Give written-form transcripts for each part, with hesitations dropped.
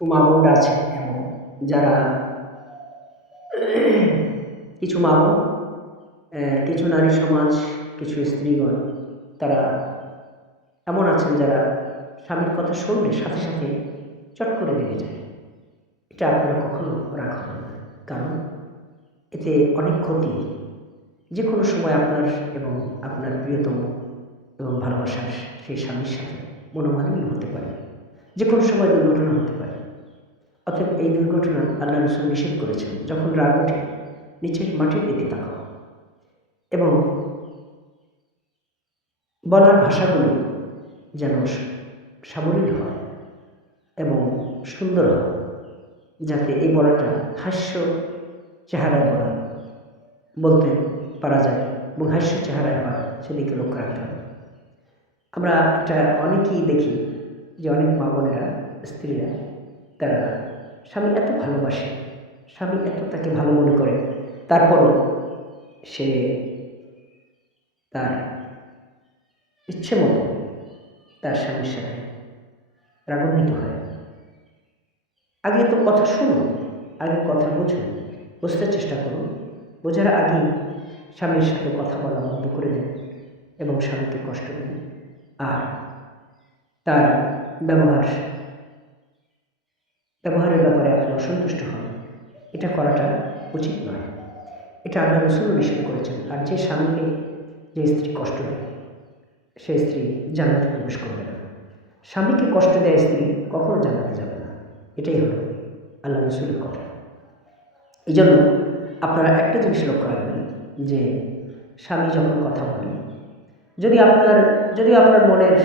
কিছু মা বোনরা আছে এমন যারা কিছু মা বোন, কিছু নারী সমাজ, কিছু স্ত্রীগণ তারা এমন আছেন যারা স্বামীর কথা শুনলে সাথে সাথে চট করে রেগে যায়। এটা আপনারা কখনো রাগ হবেন না, কারণ এতে অনেক ক্ষতি। যে কোনো সময় আপনার এবং আপনার প্রিয়তম এবং ভালোবাসার সেই স্বামীর সাথে মনোমালিন্য হতে পারে, যে কোনো সময় দুর্ঘটনা হতে পারে। অতএব এই দুর্ঘটনা আল্লাহ রসুল নিষেধ করেছেন, যখন রাগ ওঠে নিচের মাটির দিকে তাকাও এবং বলার ভাষাগুলো যেন সাবলীল হয় এবং সুন্দর হয়, যাতে এই বলাটা হাস্য চেহারায় বলতে পারা যায় এবং হাস্য চেহারায় হয়, সেদিকে লক্ষ্য রাখতে হবে। আমরা এটা অনেকেই দেখি যে অনেক মা বোনেরা, স্ত্রীরা, তারা স্বামী এত ভালোবাসে, স্বামী এত তাকে ভালো মনে করে, তারপরও সে তার ইচ্ছে মতো তার স্বামীর সাথে রাগান্বিত হয়। আগে তো কথা শুনুন, আগে কথা বুঝুন, বুঝতে চেষ্টা করুন। বোঝার আগেই স্বামীর সাথে কথা বলা বন্ধ করে দিন এবং স্বামীকে কষ্ট দিন। আর তার ব্যবহারের ব্যাপারে আপনি অসন্তুষ্ট হন, এটা করাটা উচিত নয়। এটা আল্লাহ রসুলও নিষেধ করেছেন। আর যে স্বামীকে যে স্ত্রী কষ্ট দেয়, সে স্ত্রী জান্নাতে প্রবেশ করবে না। স্বামীকে কষ্ট দেয় স্ত্রী কখনো জান্নাতে যাবে না। এটাই হলো আল্লাহ রসুলের কথা। এই জন্য আপনারা একটা জিনিস লক্ষ্য রাখবেন যে স্বামী যখন কথা বলে, যদি আপনার মনের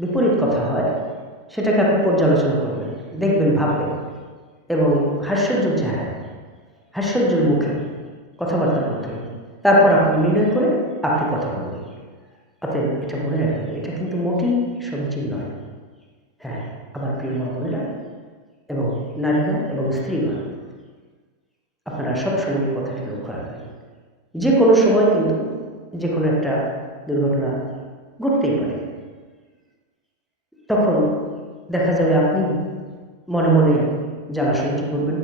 বিপরীত কথা হয়, সেটাকে আপনি পর্যালোচনা করবেন, দেখবেন, ভাববেন এবং হাস্যোজ্জ্বল চেহারা, হাস্যোজ্জ্বল মুখে কথাবার্তা করতে হবে। তারপর আপনি নির্ণয় করে আপনি কথা বলবেন। অতএব এটা মনে রাখবেন, এটা কিন্তু মোটেই সমীচীন নয়। হ্যাঁ, আমার প্রিয় মা বোনেরা এবং নারীরা এবং স্ত্রীগণ, আপনারা সবসময় কথাটি লক্ষ্য রাখবেন। যে কোনো সময় কিন্তু যে কোনো একটা দুর্ঘটনা ঘটতেই পারে। তখন দেখা যাবে আপনি মনে মনে জ্বালা সহ্য করবেন,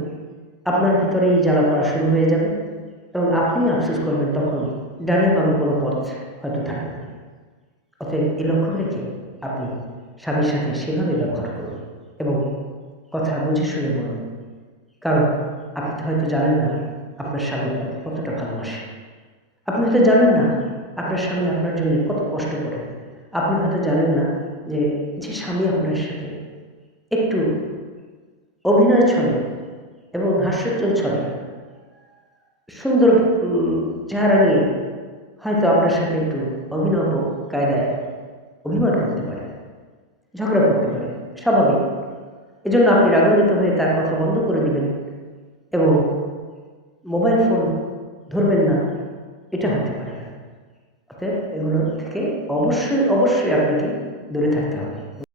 আপনার ভিতরেই জ্বালা পড়া শুরু হয়ে যাবে এবং আপনি আফসোস করবেন। তখন ডানে বামে কোনো পথ হয়তো থাকবে না। অতএব এই লক্ষ্য রেখে আপনি স্বামীর সাথে সেভাবে ব্যবহার করুন এবং কথা বুঝে শুনে বলুন। কারণ আপনি তো হয়তো জানেন না আপনার স্বামী আপনাকে কতটা ভালোবাসে। আপনি হয়তো জানেন না আপনার স্বামী আপনার জন্য কত কষ্ট করে। আপনি হয়তো জানেন না যে যে স্বামী আপনার সাথে একটু অভিনয় ছলে এবং হাস্যোজ্জ্বল ছলে সুন্দর চেহারা নিয়ে হয়তো আপনার সাথে একটু অভিনব কায়দায় অভিমান করতে পারে, ঝগড়া করতে পারে, স্বাভাবিক। এজন্য আপনি রাগান্বিত হয়ে তার কথা বন্ধ করে দিবেন এবং মোবাইল ফোন ধরবেন না, এটা হতে পারে না। অতএব এগুলো থেকে অবশ্যই আপনাকে দূরে থাকতে হবে।